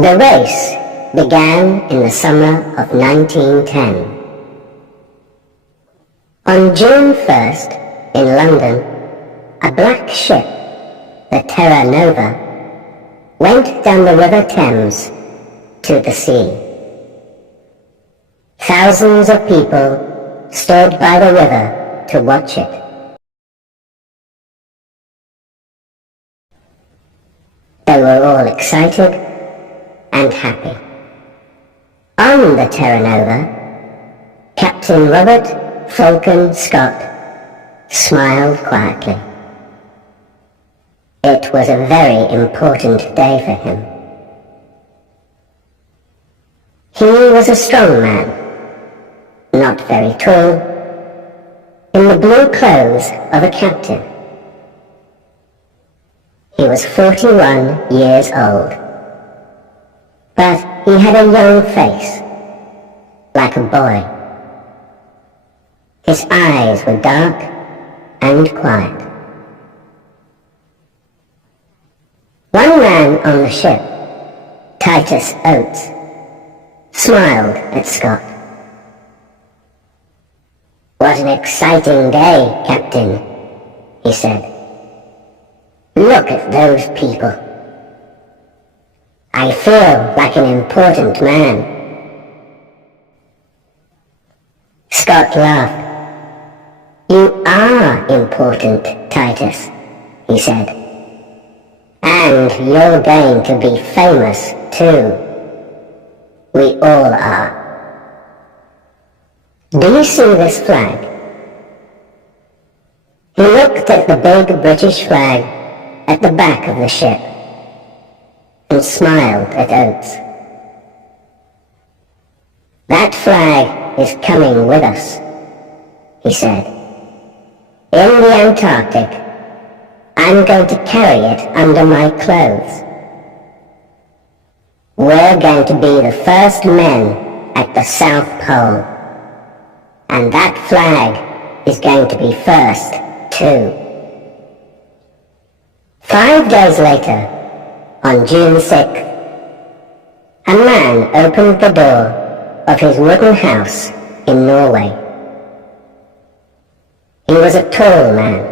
The race began in the summer of 1910. On June 1st, in London, a black ship, the Terra Nova, went down the River Thames to the sea. Thousands of people stood by the river to watch it. They were all excited and happy. On the Terra Nova, Captain Robert Falcon Scott smiled quietly. It was a very important day for him. He was a strong man, not very tall, in the blue clothes of a captain. He was 41 years old, but he had a young face, like a boy. His eyes were dark and quiet. One man on the ship, Titus Oates, smiled at Scott. "What an exciting day, Captain," he said. "Look at those people. I feel like an important man." Scott laughed. "You are important, Titus," he said. "And you're going to be famous too. We all are. Do you see this flag?" He looked at the big British flag at the back of the ship and smiled at Oates. "That flag is coming with us," he said. "In the Antarctic, I'm going to carry it under my clothes. We're going to be the first men at the South Pole, and that flag is going to be first too." 5 days later, on June 6th, a man opened the door of his wooden house in Norway. He was a tall man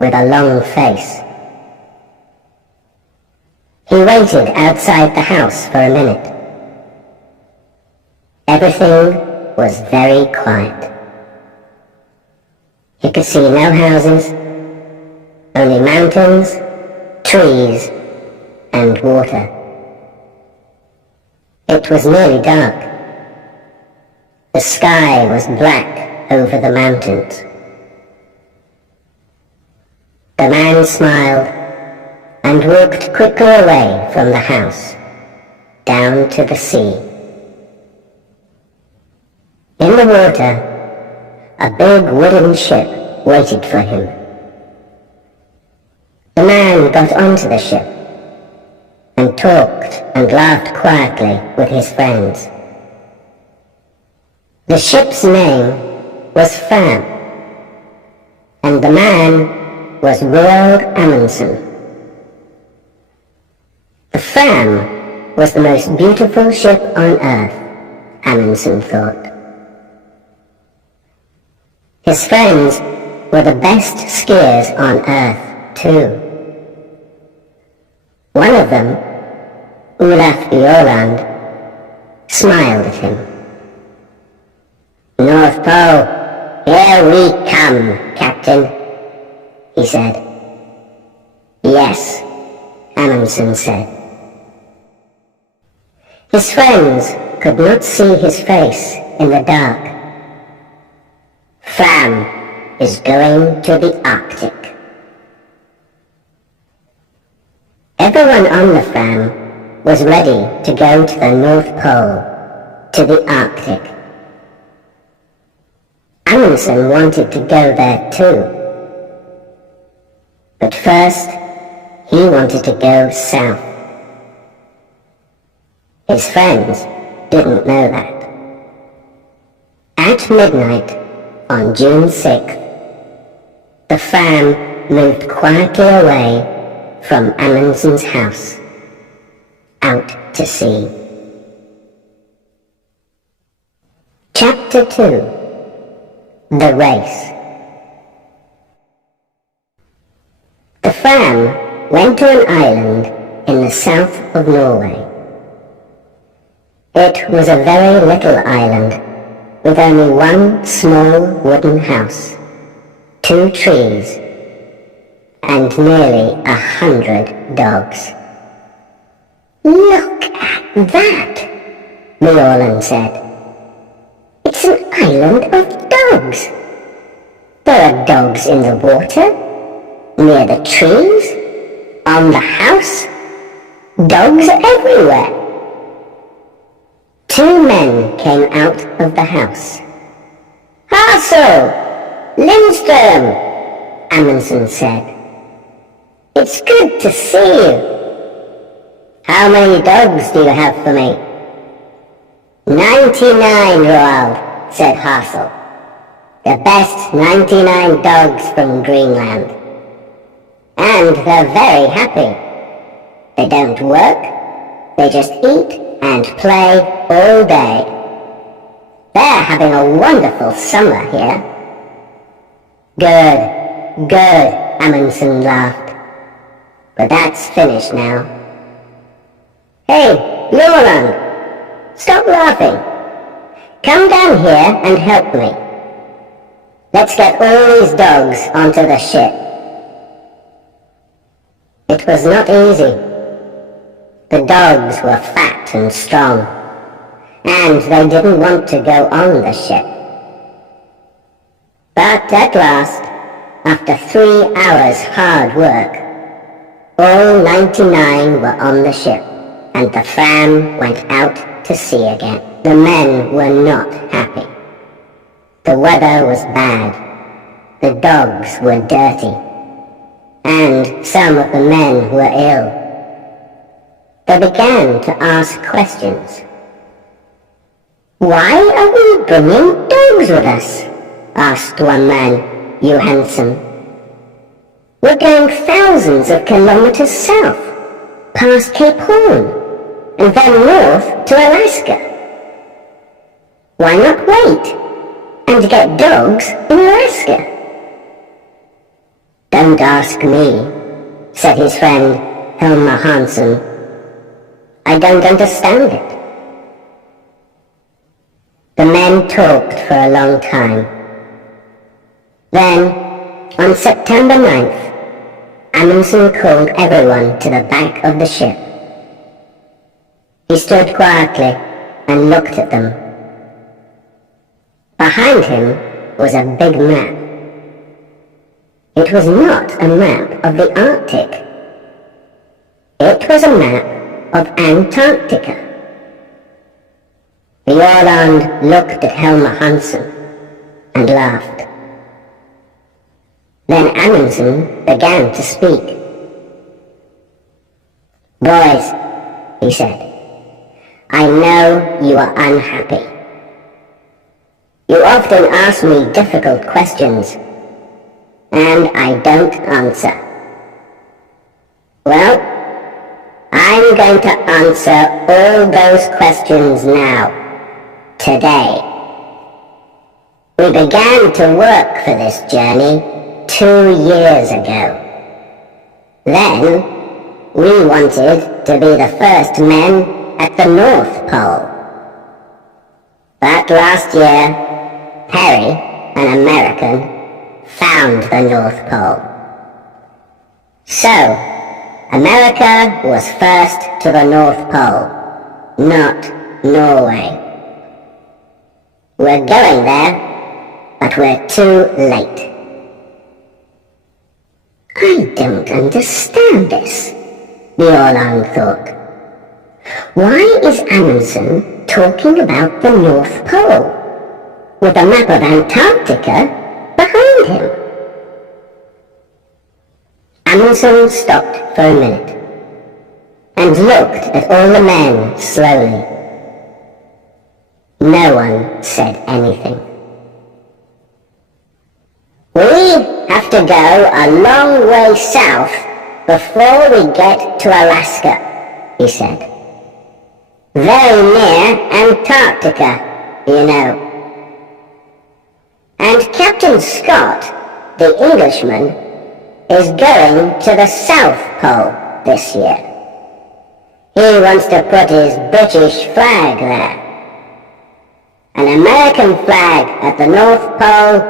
with a long face. He waited outside the house for a minute. Everything was very quiet. He could see no houses, only mountains, trees, and water. It was nearly dark. The sky was black over the mountains. The man smiled and walked quickly away from the house, down to the sea. In the water, a big wooden ship waited for him. The man got onto the ship and talked and laughed quietly with his friends. The ship's name was Fram, and the man was Roald Amundsen. The Fram was the most beautiful ship on Earth, Amundsen thought. His friends were the best skiers on Earth, too. One of them, Olaf Bjorland, smiled at him. "North Pole, here we come, Captain," he said. "Yes," Amundsen said. His friends could not see his face in the dark. "Fram is going to the Arctic." Everyone on the Fram was ready to go to the North Pole, to the Arctic. Amundsen wanted to go there too. But first, he wanted to go south. His friends didn't know that. At midnight on June 6th, the Fram moved quietly away from Amundsen's house, out to sea. Chapter 2. The Race. The Fram went to an island in the south of Norway. It was a very little island with only one small wooden house, 2 trees, and nearly 100 dogs. "Look at that," Bjorn said. "It's an island of dogs. There are dogs in the water, near the trees, on the house. Dogs everywhere." 2 men came out of the house. "Hassel! Lindström!" Amundsen said. "It's good to see you." "How many dogs do you have for me?" 99, Roald, said Hassel. "The best 99 dogs from Greenland. And they're very happy. They don't work, they just eat and play all day. They're having a wonderful summer here." "Good, good," Amundsen laughed. "But that's finished now." "Hey, Roland, stop laughing. Come down here and help me. Let's get all these dogs onto the ship." It was not easy. The dogs were fat and strong, and they didn't want to go on the ship. But at last, after 3 hours hard work, all 99 were on the ship, and the Fram went out to sea again. The men were not happy. The weather was bad, the dogs were dirty, and some of the men were ill. They began to ask questions. "Why are we bringing dogs with us?" asked one man, Johansson. "We're going thousands of kilometers south, past Cape Horn, and then north to Alaska. Why not wait and get dogs in Alaska?" "Don't ask me," said his friend Helmer Hansen. "I don't understand it." The men talked for a long time. Then, on September 9th, Amundsen called everyone to the back of the ship. He stood quietly and looked at them. Behind him was a big map. It was not a map of the Arctic. It was a map of Antarctica. Bjorn looked at Helmer Hansen and laughed. Then Amundsen began to speak. "Boys," he said, "I know you are unhappy. You often ask me difficult questions, and I don't answer. Well, I'm going to answer all those questions now, today. We began to work for this journey 2 years ago. Then, we wanted to be the first men at the North Pole. But last year, Perry, an American, found the North Pole. So, America was first to the North Pole, not Norway. We're going there, but we're too late." "I don't understand this," Bjorn thought. "Why is Amundsen talking about the North Pole, with a map of Antarctica behind him?" Amundsen stopped for a minute, and looked at all the men slowly. No one said anything. "We have to go a long way south before we get to Alaska," he said. very near Antarctica, you know. And Captain Scott, the Englishman, is going to the South Pole this year. He wants to put his British flag there. An American flag at the North Pole,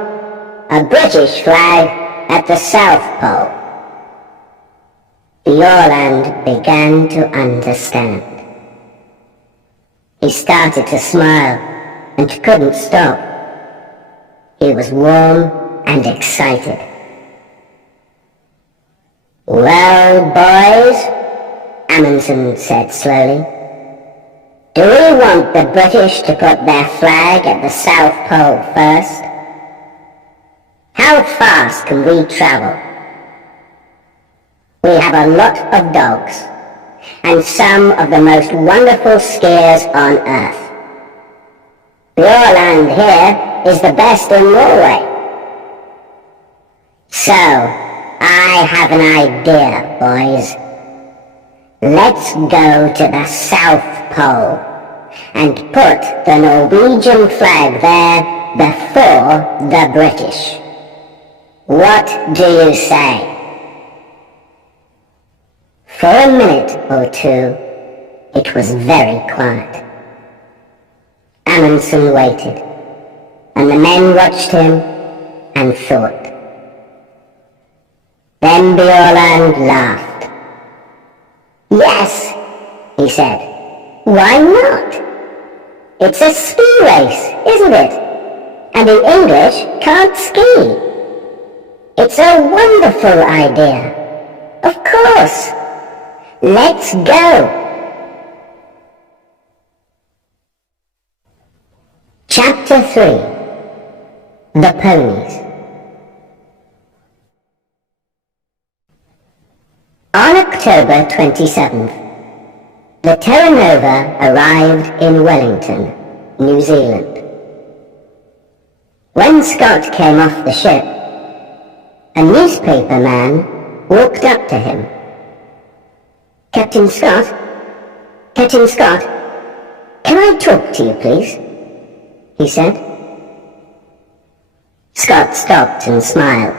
a British flag at the South Pole. Bjorland began to understand. He started to smile and couldn't stop. He was warm and excited. "Well, boys," Amundsen said slowly, "do we want the British to put their flag at the South Pole first? How fast can we travel? We have a lot of dogs, and some of the most wonderful skiers on Earth. Bjorland here is the best in Norway. So, I have an idea, boys. Let's go to the South Pole and put the Norwegian flag there before the British. What do you say?" For a minute or two, it was very quiet. Amundsen waited, and the men watched him and thought. Then Bjorland laughed. "Yes," he said, "why not? It's a ski race, isn't it? And the English can't ski. It's a wonderful idea. Of course. Let's go." Chapter 3. The Ponies. On October 27th, the Terra Nova arrived in Wellington, New Zealand. When Scott came off the ship, a newspaper man walked up to him. Captain Scott, can I talk to you, please?" he said. Scott stopped and smiled.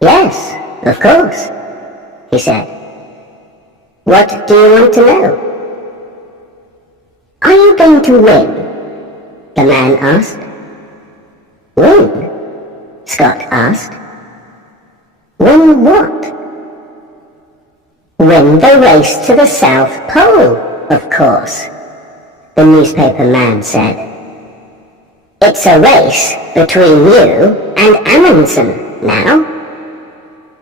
"Yes, of course," he said. "What do you want to know?" "Are you going to win?" the man asked. "Win?" Scott asked. "Win what?" "Win the race to the South Pole, of course," the newspaper man said. "It's a race between you and Amundsen now.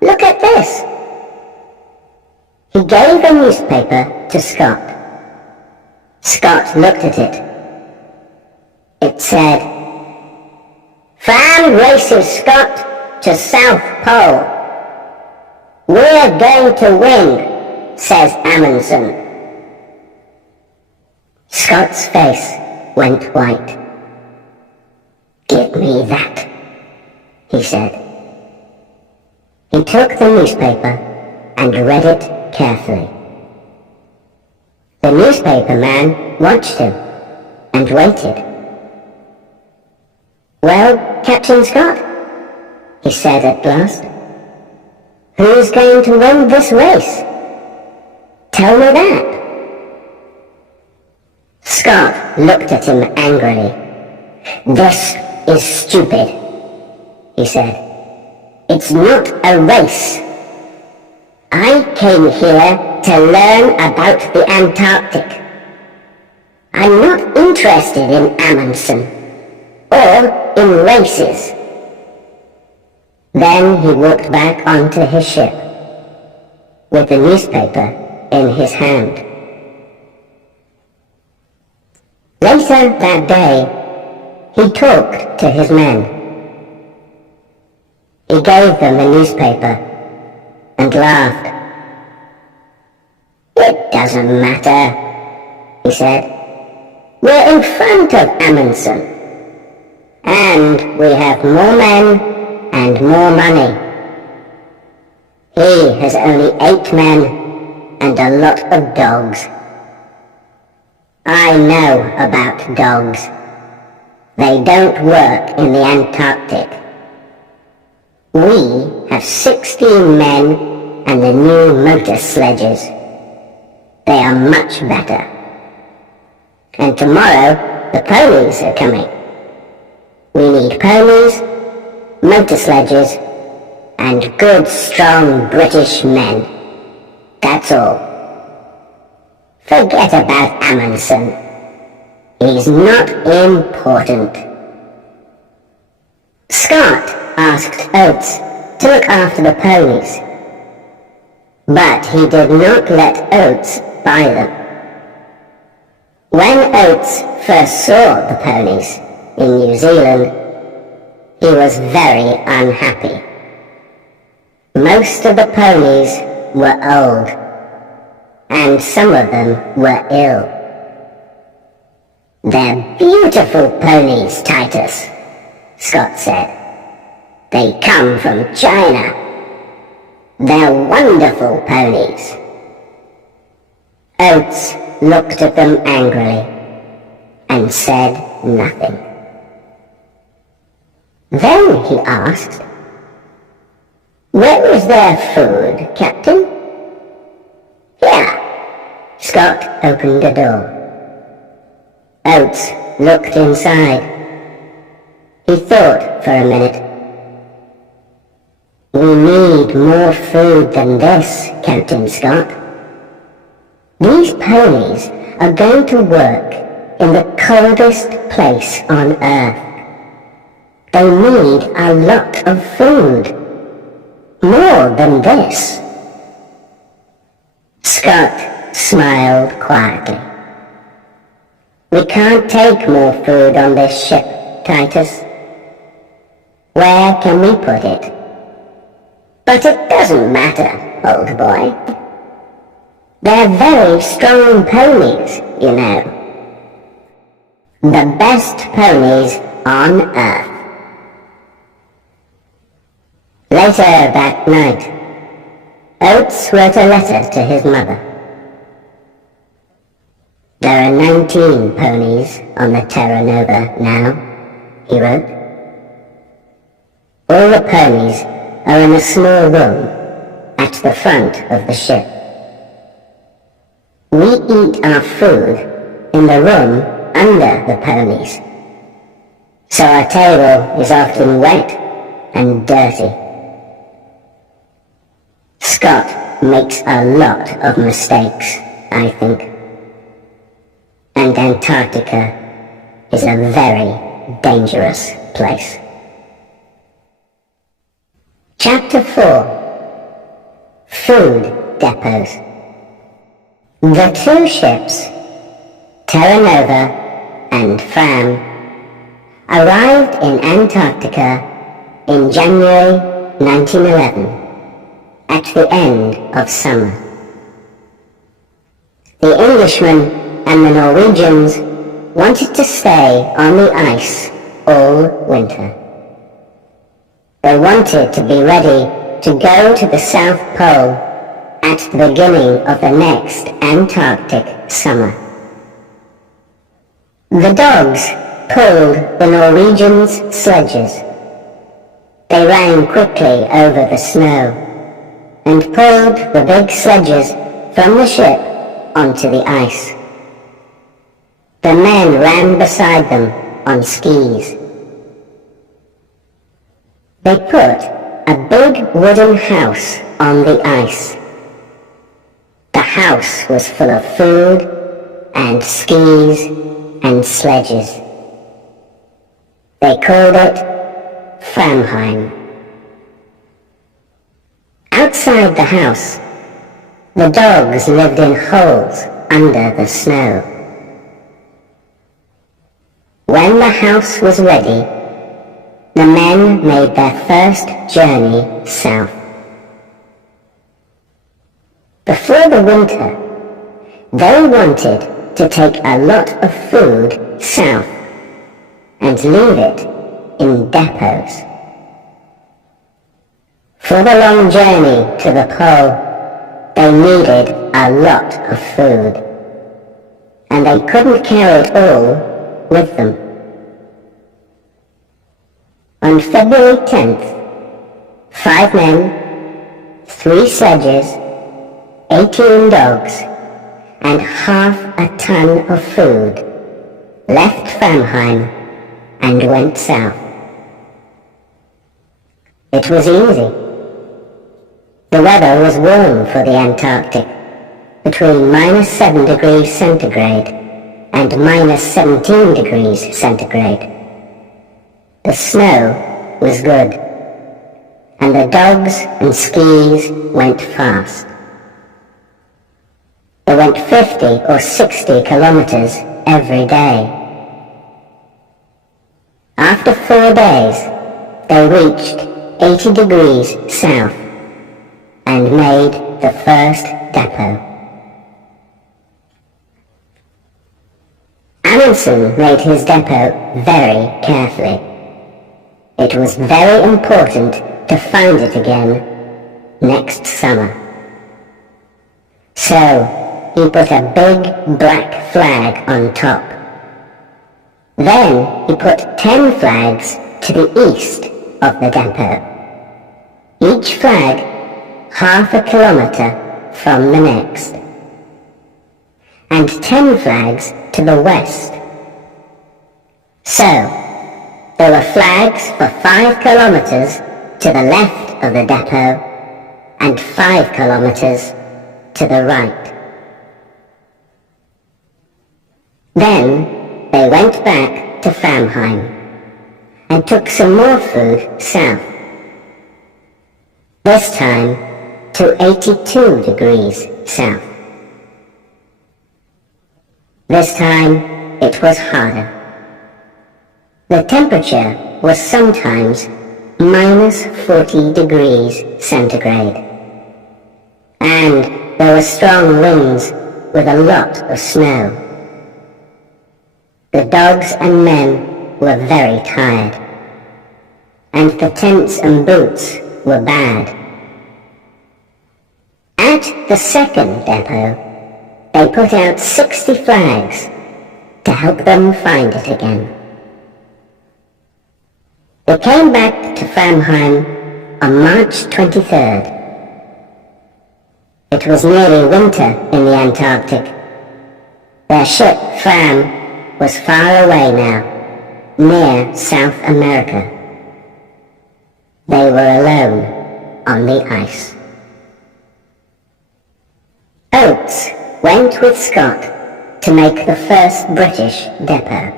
Look at this." He gave a newspaper to Scott. Scott looked at it. It said, "Fram races Scott to South Pole. We're going to win, says Amundsen." Scott's face went white. "Give me that," he said. He took the newspaper and read it carefully. The newspaper man watched him and waited. "Well, Captain Scott," he said at last, "who's going to win this race? Tell me that." Scott looked at him angrily. "This is stupid," he said. "It's not a race. I came here to learn about the Antarctic. I'm not interested in Amundsen or in races." Then he walked back onto his ship with the newspaper in his hand. Later that day, he talked to his men. He gave them the newspaper and laughed. "It doesn't matter," he said. "We're in front of Amundsen, and we have more men and more money. He has only 8 men and a lot of dogs. I know about dogs. They don't work in the Antarctic. We have 16 men and the new motor sledges. They are much better. And tomorrow, the ponies are coming. We need ponies, motor sledges, and good, strong British men. That's all. Forget about Amundsen. He's not important. Scott asked Oates to look after the ponies, but he did not let Oates buy them. When Oates first saw the ponies in New Zealand, he was very unhappy. Most of the ponies were old, and some of them were ill. "They're beautiful ponies, Titus," Scott said. "They come from China. They're wonderful ponies." Oates looked at them angrily and said nothing. Then he asked, "Where is their food, Captain?" "Here." Scott opened a door. Oates looked inside. He thought for a minute. "We need more food than this, Captain Scott. These ponies are going to work in the coldest place on Earth. They need a lot of food. More than this." Scott smiled quietly. "We can't take more food on this ship, Titus. Where can we put it?" "But it doesn't matter, old boy. They're very strong ponies, you know. The best ponies on Earth." Later that night, Oates wrote a letter to his mother. "There are 19 ponies on the Terra Nova now," he wrote. "All the ponies are in a small room at the front of the ship. We eat our food in the room under the ponies, so our table is often wet and dirty." Scott makes a lot of mistakes, I think. And Antarctica is a very dangerous place. Chapter 4. Food Depots. The two ships, Terra Nova and Fram, arrived in Antarctica in January 1911, at the end of summer. The Englishmen and the Norwegians wanted to stay on the ice all winter. They wanted to be ready to go to the South Pole at the beginning of the next Antarctic summer. The dogs pulled the Norwegians' sledges. They ran quickly over the snow and pulled the big sledges from the ship onto the ice. The men ran beside them on skis. They put a big wooden house on the ice. The house was full of food and skis and sledges. They called it Framheim. Outside the house, the dogs lived in holes under the snow. When the house was ready, the men made their first journey south. Before the winter, they wanted to take a lot of food south and leave it in depots. For the long journey to the pole, they needed a lot of food. and they couldn't carry it all with them. On February 10th, 5 men, 3 sledges, 18 dogs, and half a ton of food left Framheim and went south. It was easy. The weather was warm for the Antarctic, between -7 degrees centigrade and -17 degrees centigrade. The snow was good, and the dogs and skis went fast. They went 50 or 60 kilometers every day. After 4 days, they reached 80 degrees south and made the first depot. Amundsen made his depot very carefully. It was very important to find it again next summer. So he put a big black flag on top. Then he put 10 flags to the east of the depot, each flag half a kilometer from the next, and 10 flags to the west. So there were flags for 5 kilometers to the left of the depot and 5 kilometers to the right. Then they went back to Framheim and took some more food south, this time to 82 degrees south. This time it was harder. The temperature was sometimes -40 degrees centigrade, and there were strong winds with a lot of snow. The dogs and men were very tired, and the tents and boots were bad. At the second depot, they put out 60 flags to help them find it again. They came back to Framheim on March 23rd. It was nearly winter in the Antarctic. Their ship, Fram, was far away now, near South America. They were alone on the ice. Oates went with Scott to make the first British depot.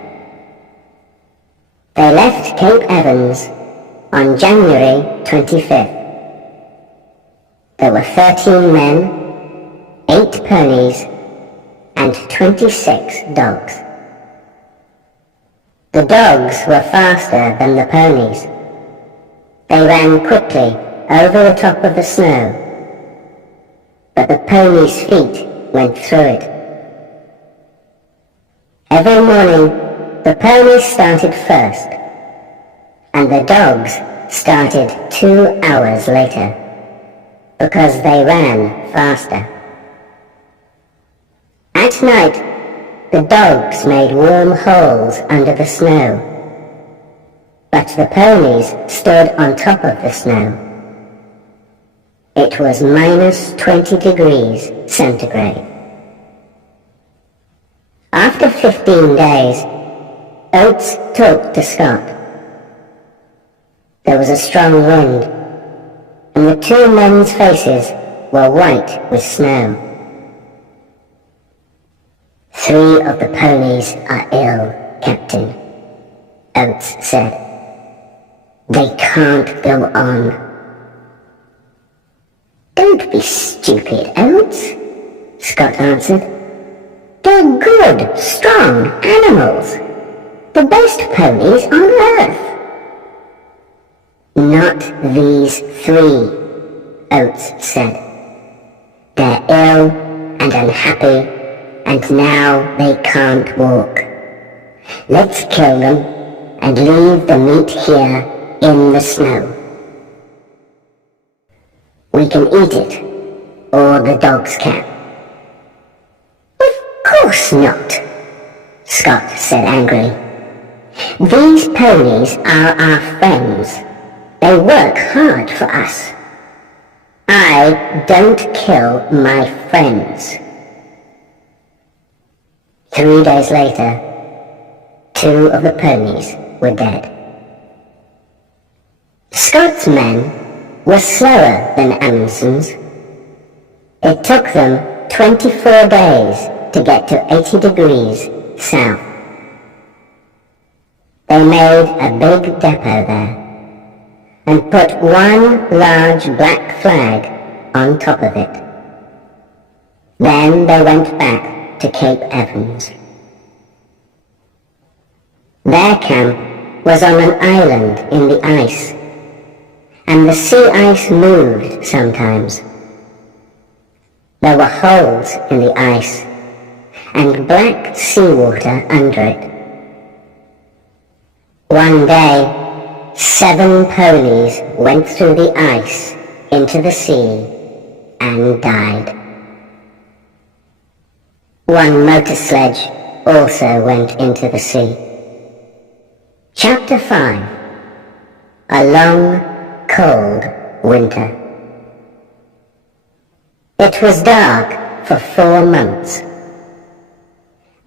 They left Cape Evans on January 25th. There were 13 men, 8 ponies, and 26 dogs. The dogs were faster than the ponies. They ran quickly over the top of the snow, but the ponies' feet went through it. Every morning, the ponies started first, and the dogs started 2 hours later, because they ran faster. At night, the dogs made warm holes under the snow, but the ponies stood on top of the snow. It was -20 degrees centigrade. After 15 days, Oates talked to Scott. There was a strong wind, and the 2 men's faces were white with snow. 3 of the ponies are ill, Captain, Oates said. They can't go on. Don't be stupid, Oates, Scott answered. They're good, strong animals. The best ponies on earth. Not these 3, Oates said. They're ill and unhappy, and now they can't walk. Let's kill them and leave the meat here in the snow. We can eat it, or the dogs can. Of course not, Scott said angrily. These ponies are our friends. They work hard for us. I don't kill my friends. 3 days later, 2 of the ponies were dead. Scott's men were slower than Amundsen's. It took them 24 days to get to 80 degrees south. They made a big depot there and put one large black flag on top of it. Then they went back to Cape Evans. Their camp was on an island in the ice, and the sea ice moved sometimes. There were holes in the ice and black seawater under it. One day, 7 ponies went through the ice into the sea and died. One motor sledge also went into the sea. Chapter 5. A long, cold winter. It was dark for 4 months.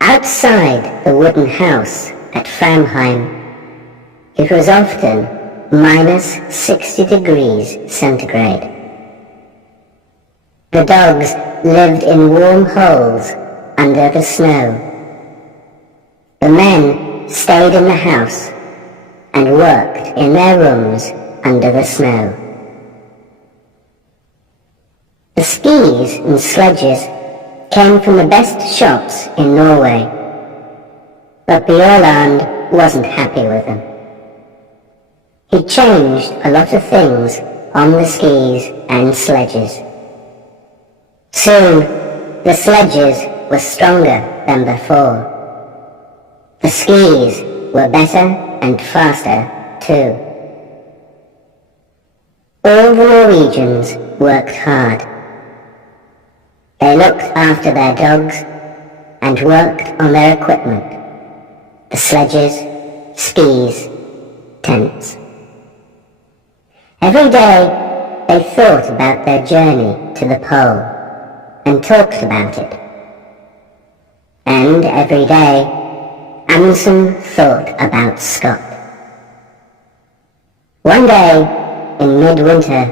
Outside the wooden house at Framheim, it was often minus 60 degrees centigrade. The dogs lived in warm holes under the snow. The men stayed in the house and worked in their rooms under the snow. The skis and sledges came from the best shops in Norway, but Bjørland wasn't happy with them. He changed a lot of things on the skis and sledges. Soon, the sledges were stronger than before. The skis were better and faster too. All the Norwegians worked hard. They looked after their dogs and worked on their equipment, the sledges, skis, tents. Every day they thought about their journey to the pole and talked about it. And every day Amundsen thought about Scott. One day in midwinter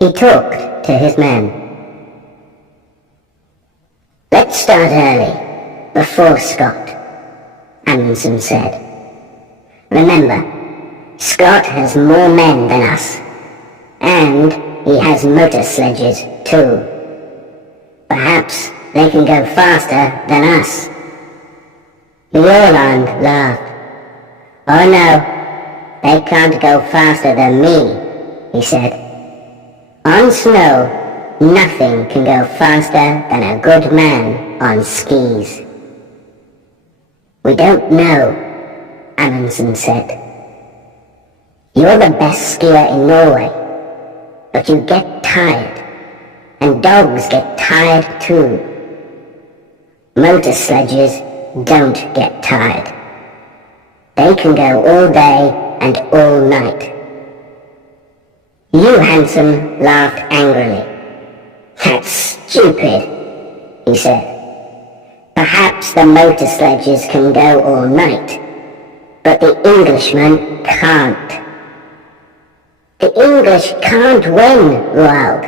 he talked to his men. "Let's start early, before Scott," Amundsen said. "Remember, Scott has more men than us, and he has motor sledges too. Perhaps they can go faster than us." Bjørland laughed. "Oh no, they can't go faster than me," he said. "On snow, nothing can go faster than a good man on skis." "We don't know," Amundsen said. "You're the best skier in Norway, but you get tired, and dogs get tired too. Motor sledges don't get tired. They can go all day and all night." Johansen laughed angrily. "That's stupid," he said. "Perhaps the motor sledges can go all night, but the Englishmen can't. The English can't win, Roald.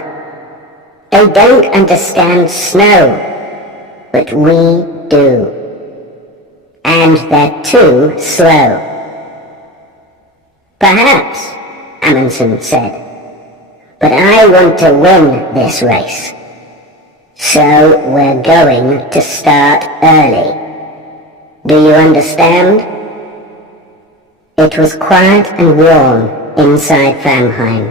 They don't understand snow, but we do. And they're too slow." "Perhaps," Amundsen said, "but I want to win this race. So we're going to start early. Do you understand?" It was quiet and warm inside Framheim.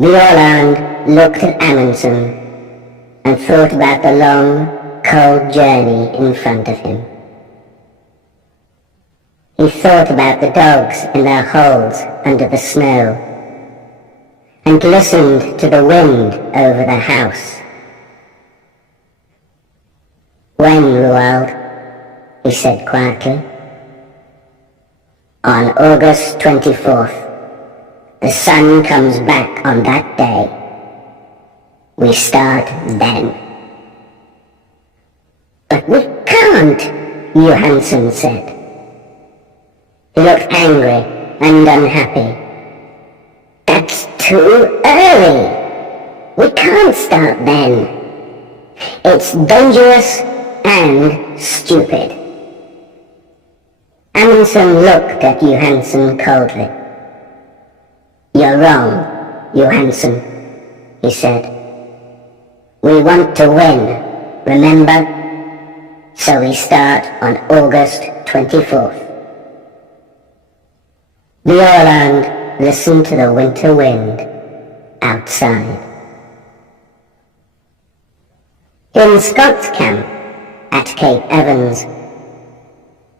Bjørland looked at Amundsen and thought about the long, cold journey in front of him. He thought about the dogs in their holes under the snow and listened to the wind over the house. When, Roald? He said quietly. On August 24th. The sun comes back on that day. We start then. But we can't, Johansen said. He looked angry and unhappy. That's too early. We can't start then. It's dangerous and stupid. Amundsen looked at Johansen coldly. You're wrong, Johansen, he said. We want to win, remember? So we start on August 24th. The Åland listened to the winter wind outside. In Scott's camp at Cape Evans,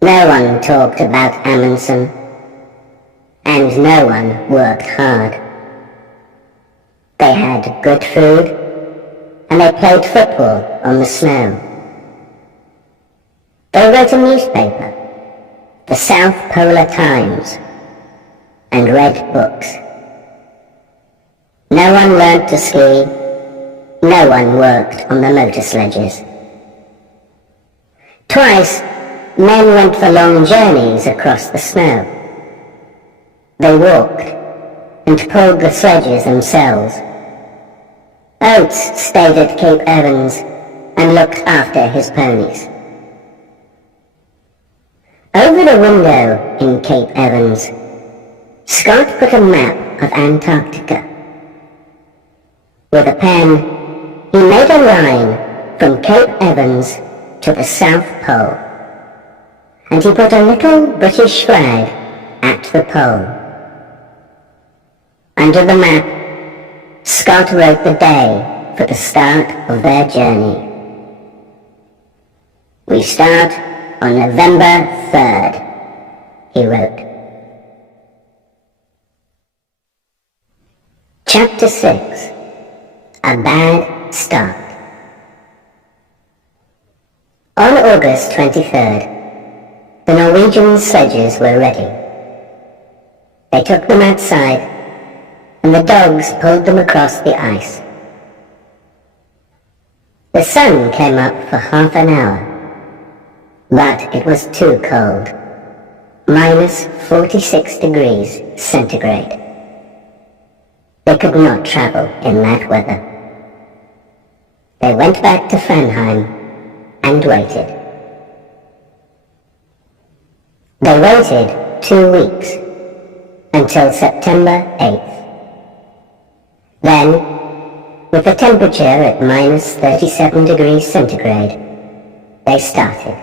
no one talked about Amundsen, and no one worked hard. They had good food, and they played football on the snow. They wrote a newspaper, the South Polar Times, and read books. No one learnt to ski, no one worked on the motor sledges. Twice, men went for long journeys across the snow. They walked and pulled the sledges themselves. Oates stayed at Cape Evans and looked after his ponies. Over the window in Cape Evans, Scott put a map of Antarctica. With a pen, he made a line from Cape Evans to the South Pole, and he put a little British flag at the pole. Under the map, Scott wrote the day for the start of their journey. We start on November 3rd, he wrote. Chapter 6. A Bad Start. On August 23rd, the Norwegian sledges were ready. They took them outside, and the dogs pulled them across the ice. The sun came up for half an hour, but it was too cold, minus 46 degrees centigrade. They could not travel in that weather. They went back to Framheim and waited. They waited 2 weeks, until September 8th. Then, with the temperature at minus 37 degrees centigrade, they started.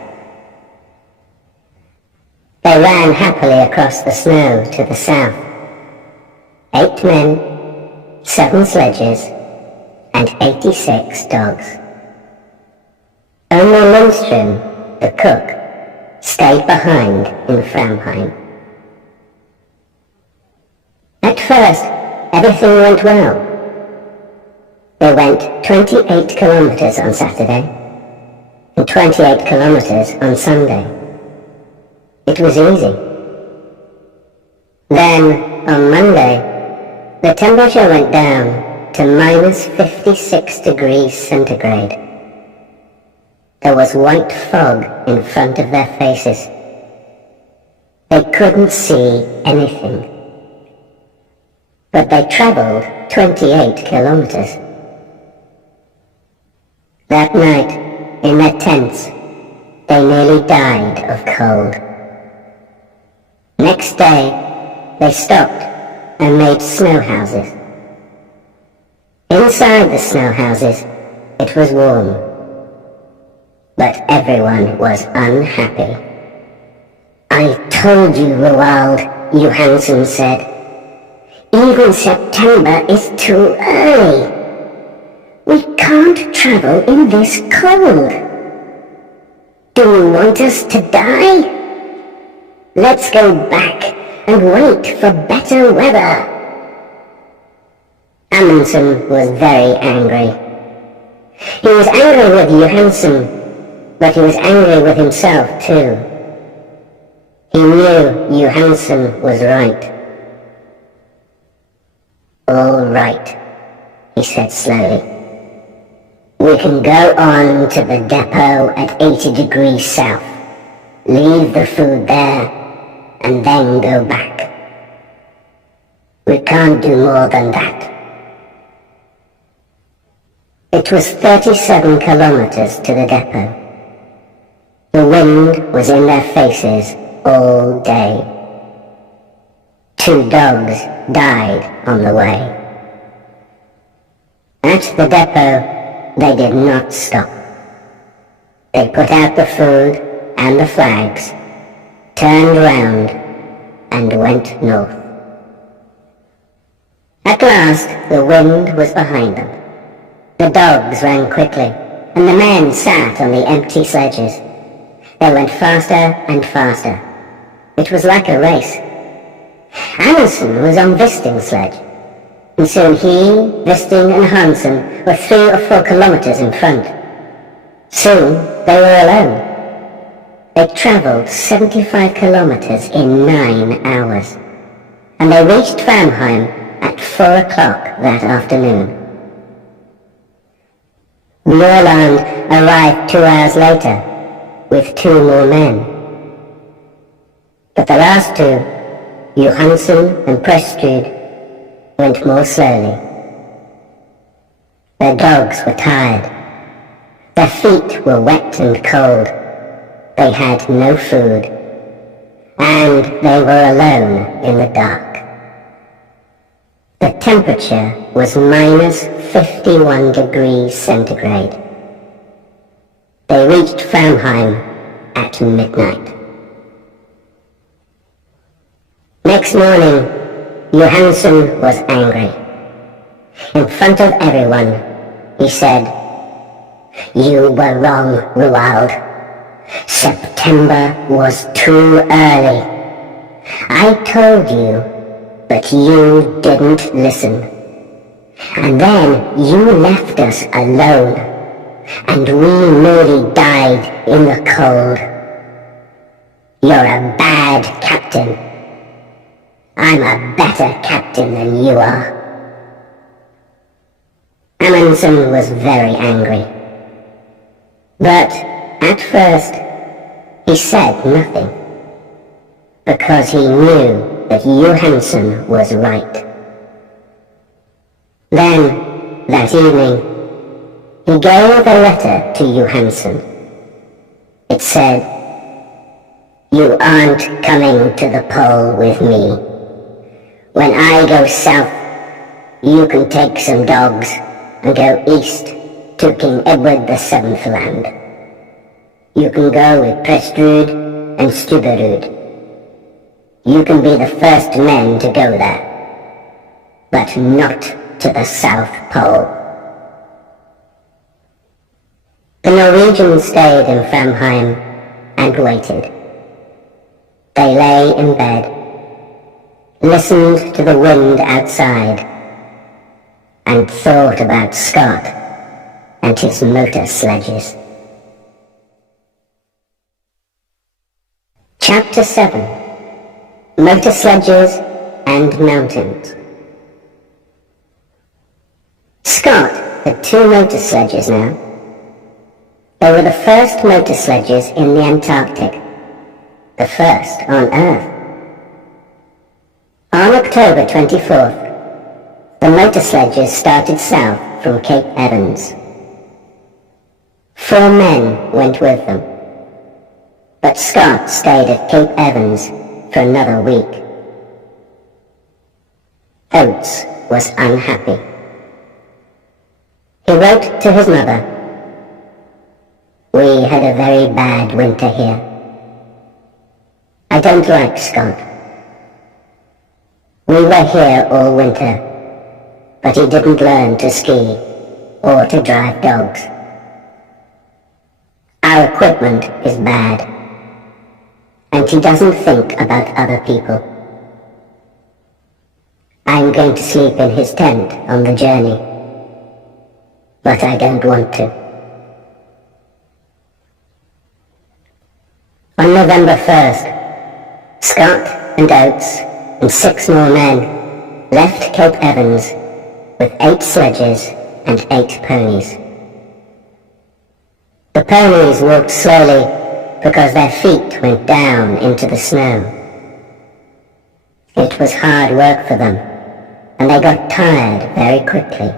They ran happily across the snow to the south. 8 men, 7 sledges, and 86 dogs. Only Lindström, the cook, stayed behind in Framheim. At first, everything went well. They went 28 kilometers on Saturday and 28 kilometers on Sunday. It was easy. Then, on Monday, the temperature went down to minus 56 degrees centigrade. There was white fog in front of their faces. They couldn't see anything. But they traveled 28 kilometers. That night, in their tents, they nearly died of cold. Next day, they stopped and made snow houses. Inside the snow houses, it was warm. But everyone was unhappy. I told you, Roald, Johansen said. Even September is too early. We can't travel in this cold. Do you want us to die? Let's go back and wait for better weather. Amundsen was very angry. He was angry with Johansen, But he was angry with himself too. He knew Johansen was right. "All right," he said slowly. "We can go on to the depot at 80 degrees south, leave the food there, and then go back. We can't do more than that." It was 37 kilometers to the depot. The wind was in their faces all day. 2 dogs died on the way. At the depot, they did not stop. They put out the food and the flags, turned round, and went north. At last, the wind was behind them. The dogs ran quickly, and the men sat on the empty sledges. They went faster and faster. It was like a race. Amundsen was on Wisting's sledge, and soon he, Wisting and Hansen were 3 or 4 kilometers in front. Soon they were alone. They travelled 75 kilometers in 9 hours, and they reached Framheim at 4 o'clock that afternoon. Nordland arrived 2 hours later, with 2 more men. But the last 2, Johansen and Prestrud, went more slowly. Their dogs were tired. Their feet were wet and cold. They had no food, and they were alone in the dark. The temperature was minus 51 degrees centigrade. They reached Framheim at midnight. Next morning, Johansen was angry. In front of everyone, he said, "You were wrong, Roald. September was too early. I told you, but you didn't listen. And then you left us alone, and we nearly died in the cold. You're a bad captain. I'm a better captain than you are." Amundsen was very angry. But at first, he said nothing, because he knew that Johansen was right. Then, that evening, he gave a letter to Johansen. It said, "You aren't coming to the pole with me. When I go south, you can take some dogs and go east to King Edward VII's land. You can go with Prestrud and Stubberud. You can be the first men to go there, but not to the South Pole." The Norwegians stayed in Framheim and waited. They lay in bed, listened to the wind outside, and thought about Scott and his motor sledges. Chapter 7. Motor Sledges and Mountains. Scott had 2 motor sledges now. They were the first motor sledges in the Antarctic, the first on Earth. On October 24th, the motor sledges started south from Cape Evans. 4 men went with them, but Scott stayed at Cape Evans for another week. Oates was unhappy. He wrote to his mother, "We had a very bad winter here. I don't like Scott. We were here all winter, but he didn't learn to ski or to drive dogs. Our equipment is bad, and he doesn't think about other people. I'm going to sleep in his tent on the journey, but I don't want to." On November 1st, Scott and Oates and 6 more men left Cape Evans with 8 sledges and 8 ponies. The ponies walked slowly because their feet went down into the snow. It was hard work for them, and they got tired very quickly.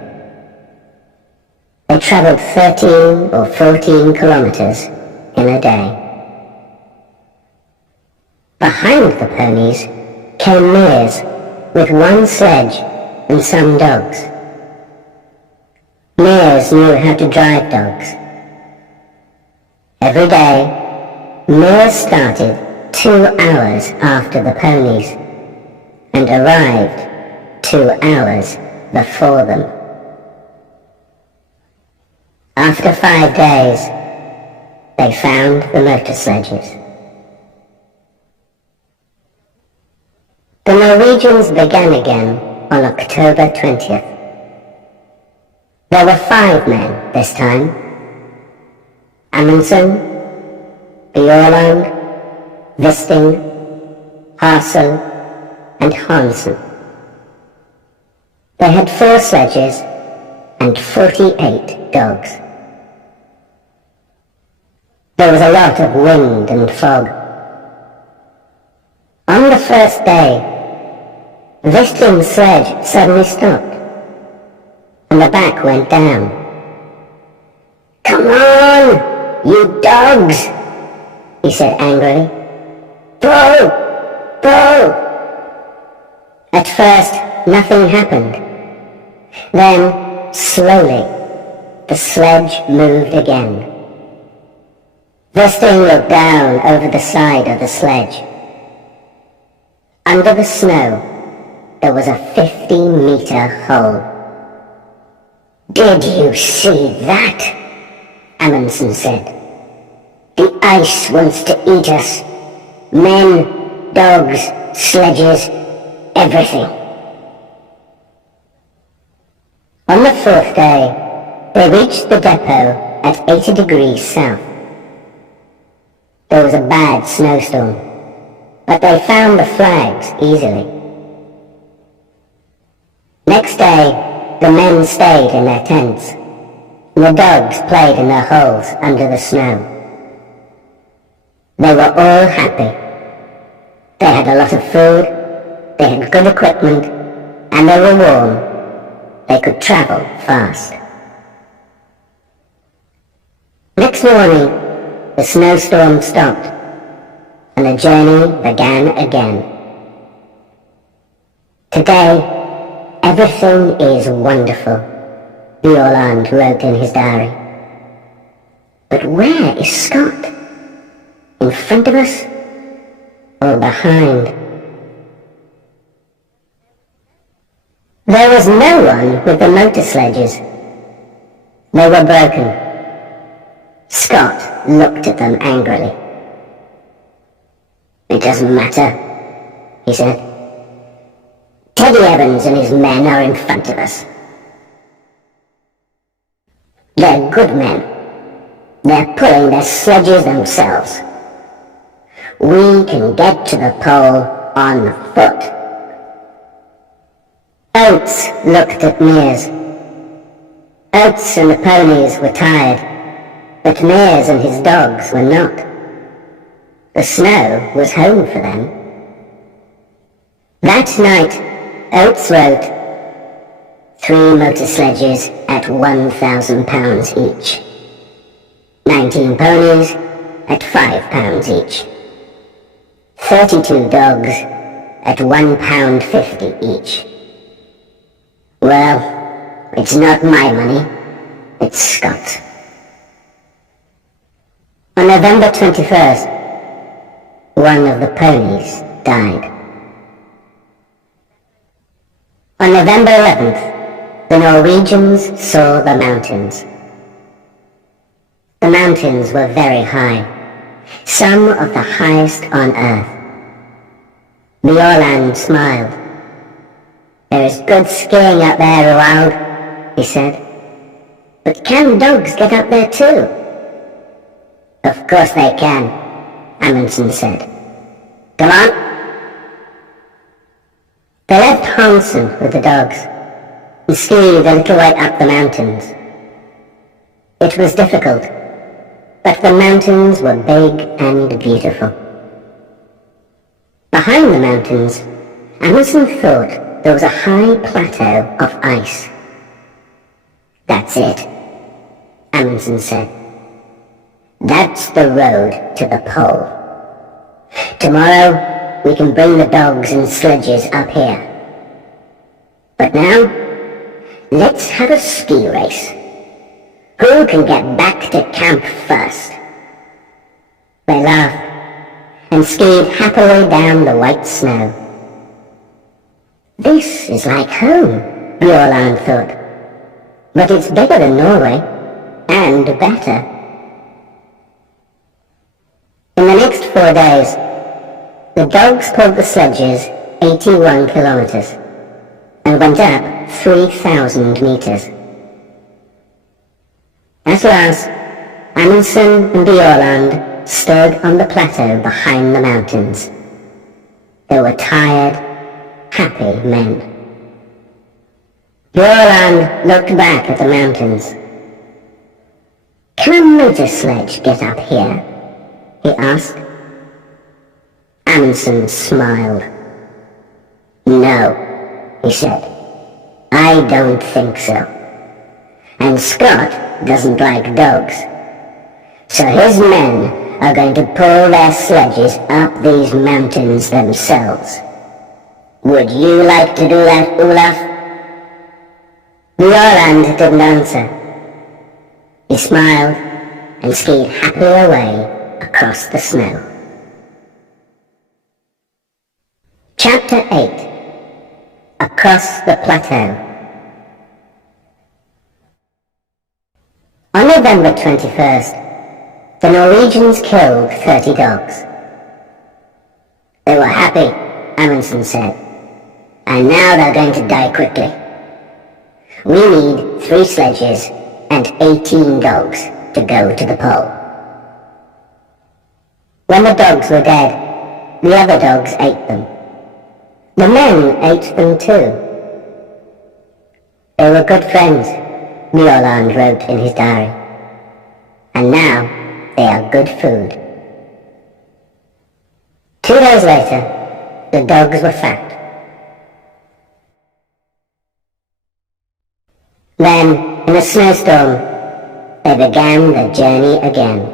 They travelled 13 or 14 kilometres in a day. Behind the ponies came Mears with 1 sledge and some dogs. Mears knew how to drive dogs. Every day, Mears started 2 hours after the ponies and arrived 2 hours before them. After 5 days, they found the motor sledges. The Norwegians began again on October 20th. There were 5 men this time: Amundsen, Bjaaland, Wisting, Hassel, and Hansen. They had 4 sledges and 48 dogs. There was a lot of wind and fog. On the first day, Wisting's sledge suddenly stopped, and the back went down. "Come on, you dogs," he said angrily. "Pull! Pull!" At first, nothing happened. Then, slowly, the sledge moved again. Wisting looked down over the side of the sledge. Under the snow, there was a 50-meter hole. "Did you see that?" Amundsen said. "The ice wants to eat us. Men, dogs, sledges, everything." On the 4th day, they reached the depot at 80 degrees south. There was a bad snowstorm, but they found the flags easily. Next day, the men stayed in their tents, and the dogs played in their holes under the snow. They were all happy. They had a lot of food, they had good equipment, and they were warm. They could travel fast. Next morning, the snowstorm stopped, and the journey began again. "Today, everything is wonderful," Bjaaland wrote in his diary. "But where is Scott? In front of us or behind?" There was no one with the motor sledges. They were broken. Scott looked at them angrily. "It doesn't matter," he said. "Teddy Evans and his men are in front of us. They're good men. They're pulling their sledges themselves. We can get to the pole on foot." Oates looked at Mears. Oates and the ponies were tired, but Mears and his dogs were not. The snow was home for them. That night, Oates wrote, 3 motor sledges at £1,000 each. 19 ponies at £5 each. 32 dogs at £1.50 each. Well, it's not my money, it's Scott's. On November 21st, one of the ponies died. On November 11th, the Norwegians saw the mountains. The mountains were very high, some of the highest on earth. Bjaaland smiled. "There is good skiing up there, Roald," he said. "But can dogs get up there too?" "Of course they can. Amundsen said. Come on. They left Hansen with the dogs and skied a little way up the mountains. It was difficult, but the mountains were big and beautiful. Behind the mountains, Amundsen thought there was a high plateau of ice. That's it, Amundsen said. That's the road to the pole. Tomorrow we can bring the dogs and sledges up here. But now, let's have a ski race. Who can get back to camp first? They laughed and skied happily down the white snow. This is like home, Bjørland thought. But it's bigger than Norway, and better. In the next 4 days, the dogs pulled the sledges 81 kilometers and went up 3,000 meters. At last, Amundsen and Bjørland stood on the plateau behind the mountains. They were tired, happy men. Bjørland looked back at the mountains. Can a motor sledge get up here? He asked. Amundsen smiled. No, he said. I don't think so. And Scott doesn't like dogs. So his men are going to pull their sledges up these mountains themselves. Would you like to do that, Olaf? Bjørland didn't answer. He smiled and skied happily away across the snow. Chapter 8. Across the Plateau. On November 21st, the Norwegians killed 30 dogs. They were happy, Amundsen said, and now they're going to die quickly. We need 3 sledges and 18 dogs to go to the pole. When the dogs were dead, the other dogs ate them. The men ate them too. They were good friends, Bjørland wrote in his diary. And now they are good food. 2 days later, the dogs were fat. Then, in a snowstorm, they began the journey again.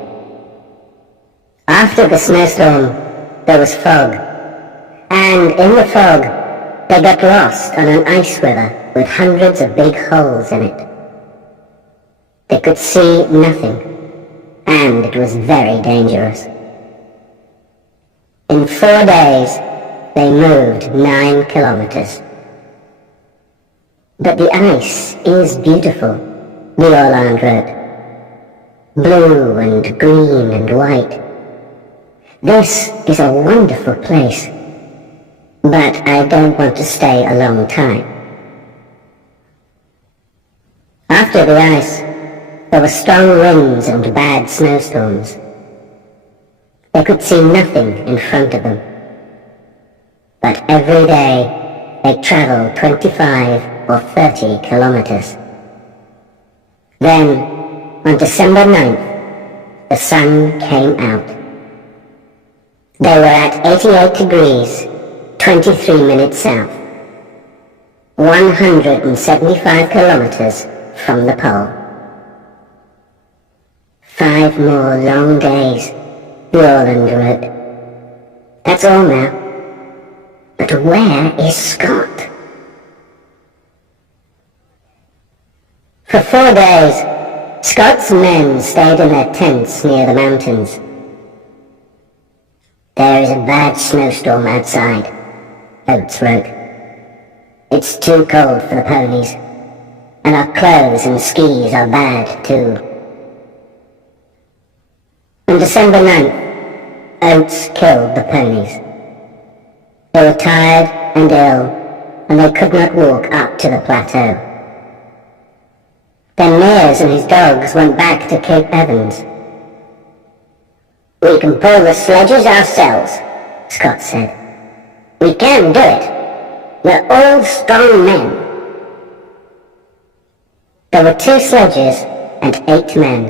After the snowstorm, there was fog, and in the fog, they got lost on an ice river with hundreds of big holes in it. They could see nothing, and it was very dangerous. In 4 days, they moved 9 kilometers. But the ice is beautiful, Bjørland wrote. Blue and green and white. This is a wonderful place, but I don't want to stay a long time. After the ice, there were strong winds and bad snowstorms. They could see nothing in front of them. But every day they traveled 25 or 30 kilometers. Then, on December 9th, the sun came out. They were at 88 degrees, 23 minutes south, 175 kilometers from the pole. 5 more long days, Bjørland wrote. That's all now. But where is Scott? For 4 days, Scott's men stayed in their tents near the mountains. There is a bad snowstorm outside, Oates wrote. It's too cold for the ponies, and our clothes and skis are bad too. On December 9th, Oates killed the ponies. They were tired and ill, and they could not walk up to the plateau. Then Mears and his dogs went back to Cape Evans. We can pull the sledges ourselves, Scott said. We can do it. We're all strong men. There were 2 sledges and 8 men.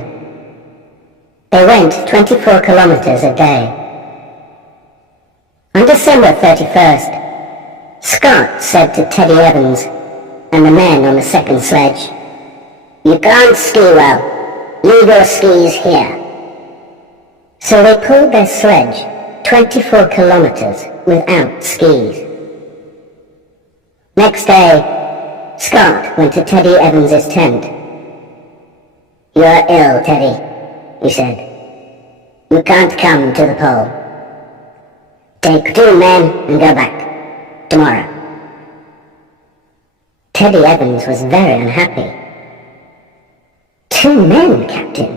They went 24 kilometers a day. On December 31st, Scott said to Teddy Evans and the men on the second sledge, "You can't ski well. Leave your skis here." So they pulled their sledge 24 kilometers without skis. Next day, Scott went to Teddy Evans's tent. "You're ill, Teddy," he said. "You can't come to the pole. Take 2 men and go back. Tomorrow." Teddy Evans was very unhappy. "2 men, Captain,"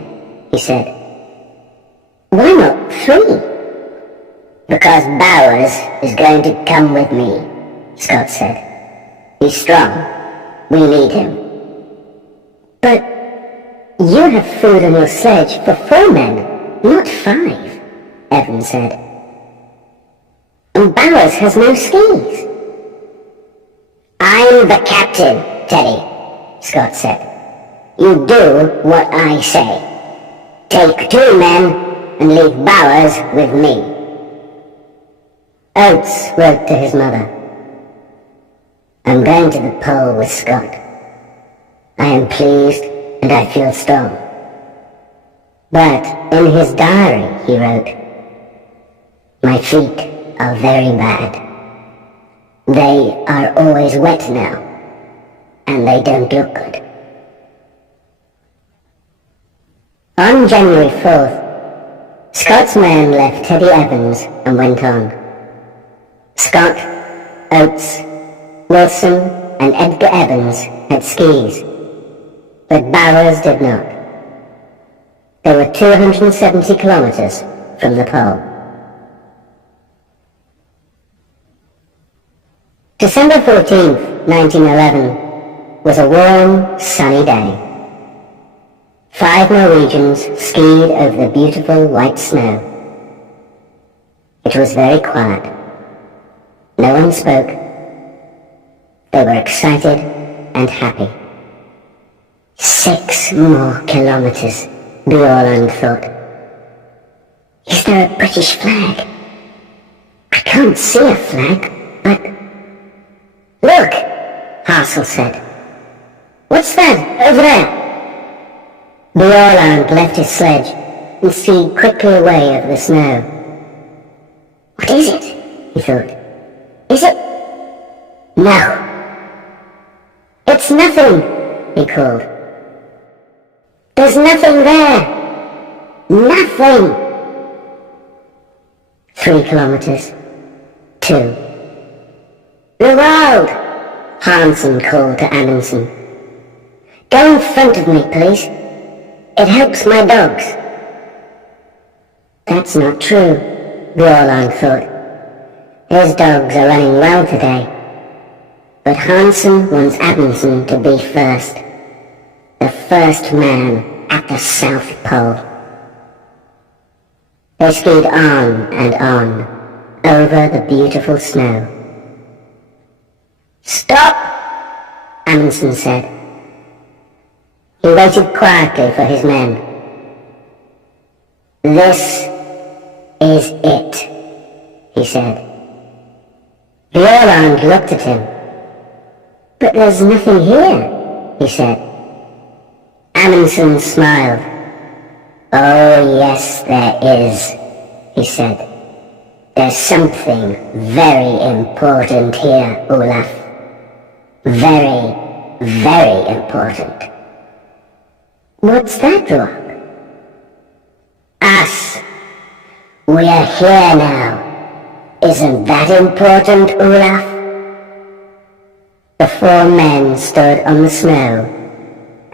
he said. "Why not 3? "Because Bowers is going to come with me," Scott said. "He's strong. We need him." "But you have food on your sledge for 4 men, not 5, Evans said. "And Bowers has no skis." "I'm the captain, Teddy," Scott said. "You do what I say. Take 2 men and leave Bowers with me." Oates wrote to his mother, "I'm going to the pole with Scott. I am pleased and I feel strong." But in his diary he wrote, "My feet are very bad. They are always wet now, and they don't look good." On January 4th, Scott's men left Teddy Evans and went on. Scott, Oates, Wilson and Edgar Evans had skis, but Bowers did not. They were 270 kilometers from the pole. December 14th, 1911, was a warm, sunny day. 5 Norwegians skied over the beautiful white snow. It was very quiet. No one spoke. They were excited and happy. 6 more kilometers, Bjorland thought. "Is there a British flag? I can't see a flag, but..." "Look," Hassel said. "What's that over there?" Bjorland left his sledge and skied quickly away over the snow. "What is it?" he thought. "Is it? No. It's nothing," he called. "There's nothing there. Nothing." 3 kilometers. 2. "Roald," Hansen called to Amundsen. "Go in front of me, please. It helps my dogs." That's not true, Bjorland thought. His dogs are running well today. But Hansen wants Amundsen to be first. The first man at the South Pole. They skied on and on, over the beautiful snow. "Stop," Amundsen said. He waited quietly for his men. "This is it," he said. Bjorland looked at him. "But there's nothing here," he said. Amundsen smiled. "Oh yes, there is," he said. "There's something very important here, Olaf. Very, very important." "What's that, Rock?" "Us. We're here now. Isn't that important, Olaf?" The 4 men stood on the snow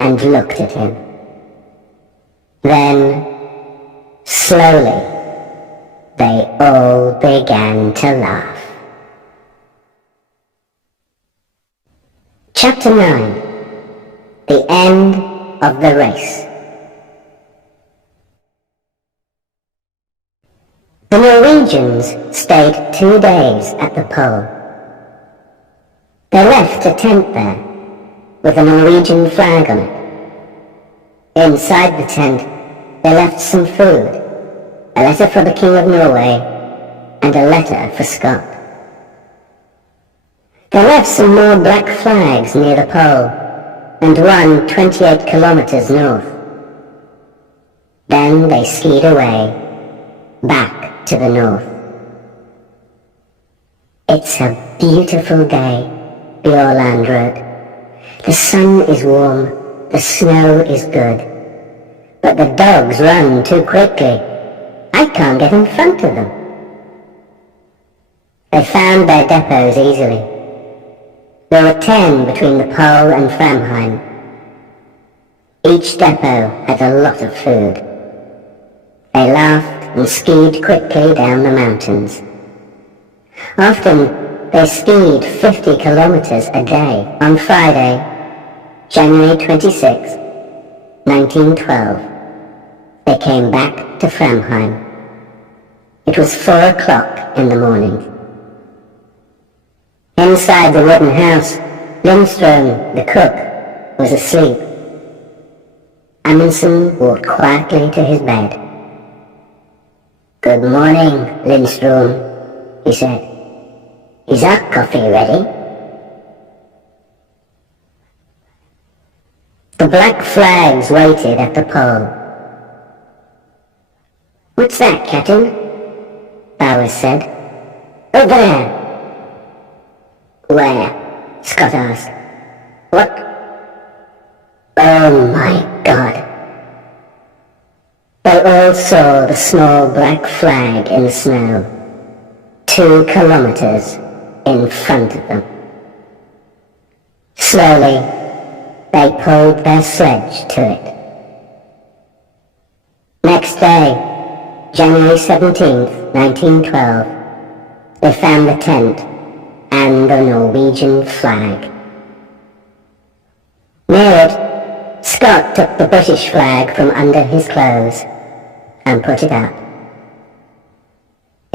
and looked at him. Then, slowly, they all began to laugh. Chapter 9. The End of the Race. The Norwegians stayed 2 days at the pole. They left a tent there, with a Norwegian flag on it. Inside the tent, they left some food, a letter for the King of Norway, and a letter for Scott. They left some more black flags near the pole, and one 28 kilometers north. Then they skied away, back to the north. It's a beautiful day, Bjørland wrote. The sun is warm, the snow is good, but the dogs run too quickly. I can't get in front of them. They found their depots easily. There were 10 between the pole and Framheim. Each depot had a lot of food. They laughed and skied quickly down the mountains. Often they skied 50 kilometers a day. On Friday, January 26, 1912, they came back to Framheim. It was 4 o'clock in the morning. Inside the wooden house, Lindström, the cook, was asleep. Amundsen walked quietly to his bed. "Good morning, Lindström," he said. "Is our coffee ready?" The black flags waited at the pole. "What's that, Captain?" Bowers said. "Over there." "Where?" Scott asked. "What? Oh my God." They all saw the small black flag in the snow, 2 kilometers in front of them. Slowly, they pulled their sledge to it. Next day, January 17th, 1912, they found the tent and the Norwegian flag. Near it, Scott took the British flag from under his clothes and put it up.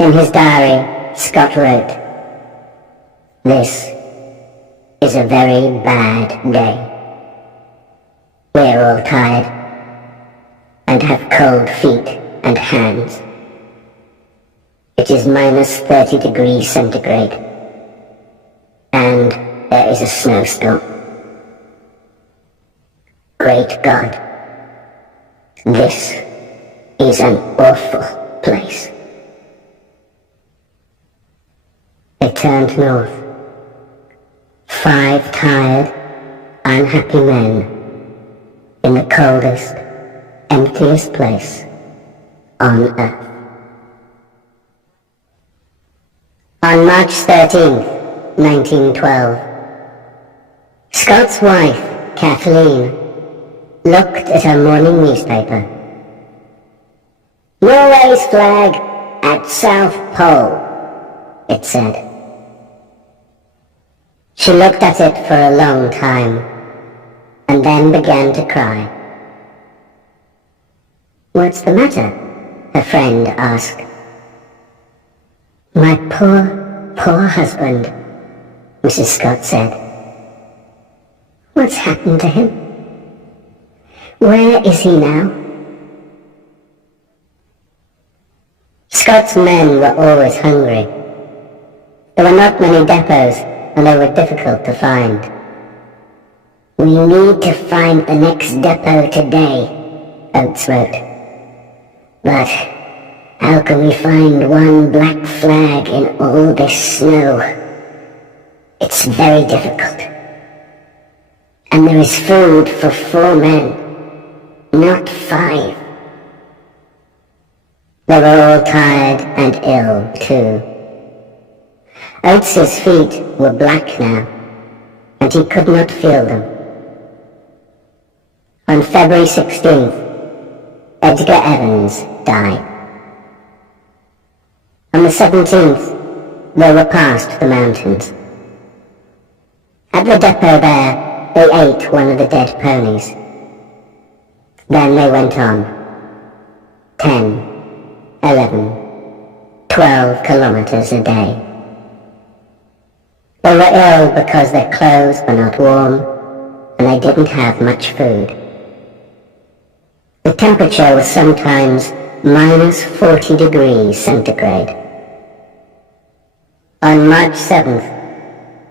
In his diary, Scott wrote, "This is a very bad day. We're all tired and have cold feet and hands. It is minus 30 degrees centigrade, and there is a snowstorm. Great God, this is an awful place." They turned north. 5 tired, unhappy men in the coldest, emptiest place on Earth. On March 13th, 1912, Scott's wife, Kathleen, looked at her morning newspaper. "Norway's flag at South Pole," it said. She looked at it for a long time, and then began to cry. "What's the matter?" her friend asked. "My poor husband," Mrs. Scott said. "What's happened to him? Where is he now?" Scott's men were always hungry. There were not many depots, and they were difficult to find. "We need to find the next depot today," Oates wrote. "But how can we find one black flag in all this snow? It's very difficult. And there is food for 4 men, not 5. They were all tired and ill, too. Oates's feet were black now, and he could not feel them. On February 16th, Edgar Evans died. On the 17th, they were past the mountains. At the depot there, they ate one of the dead ponies. Then they went on. 10, 11, 12 kilometers a day. They were ill because their clothes were not warm and they didn't have much food. The temperature was sometimes minus 40 degrees centigrade. On March 7th,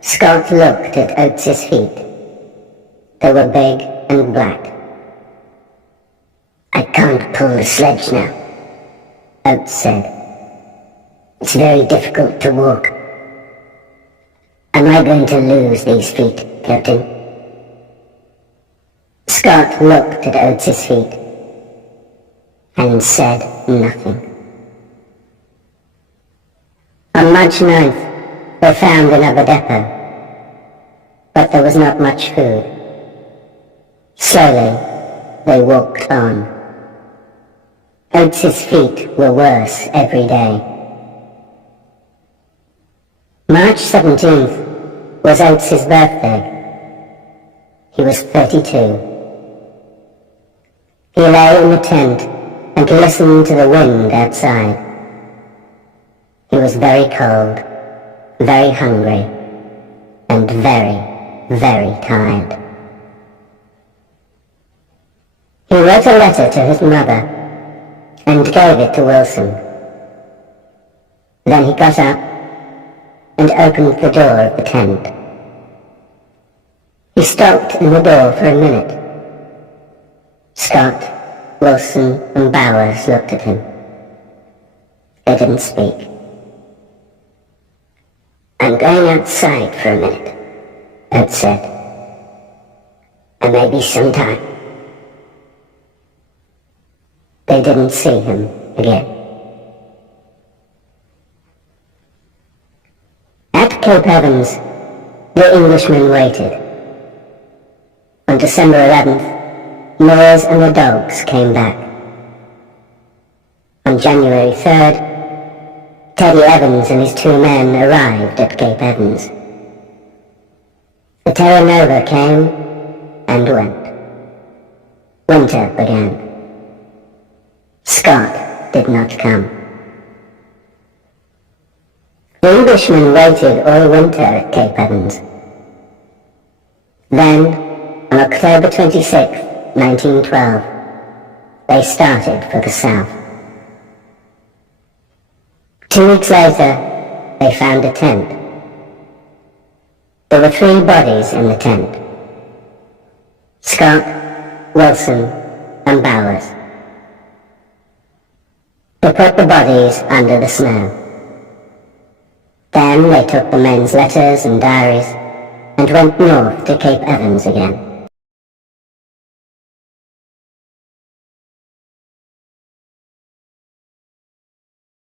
Scott looked at Oates's feet. They were big and black. "I can't pull the sledge now," Oates said. "It's very difficult to walk. Am I going to lose these feet, Captain?" Scott looked at Oates's feet and said nothing. On March 9th, they found another depot, but there was not much food. Slowly, they walked on. Oates's feet were worse every day. March 17th was Oates's birthday. He was 32. He lay in the tent and listened to the wind outside. He was very cold, very hungry, and very, very tired. He wrote a letter to his mother and gave it to Wilson. Then he got up and opened the door of the tent. He stopped in the door for a minute. Scott, Wilson, and Bowers looked at him. They didn't speak. "I'm going outside for a minute," Oates said. "And maybe sometime." They didn't see him again. At Cape Evans, the Englishmen waited. On December 11th, Moores and the dogs came back. On January 3rd, Teddy Evans and his 2 men arrived at Cape Evans. The Terra Nova came and went. Winter began. Scott did not come. The Englishmen waited all winter at Cape Evans. Then, on October 26, 1912, they started for the south. 2 weeks later, they found a tent. There were 3 bodies in the tent: Scott, Wilson, and Bowers. They put the bodies under the snow. Then they took the men's letters and diaries and went north to Cape Evans again.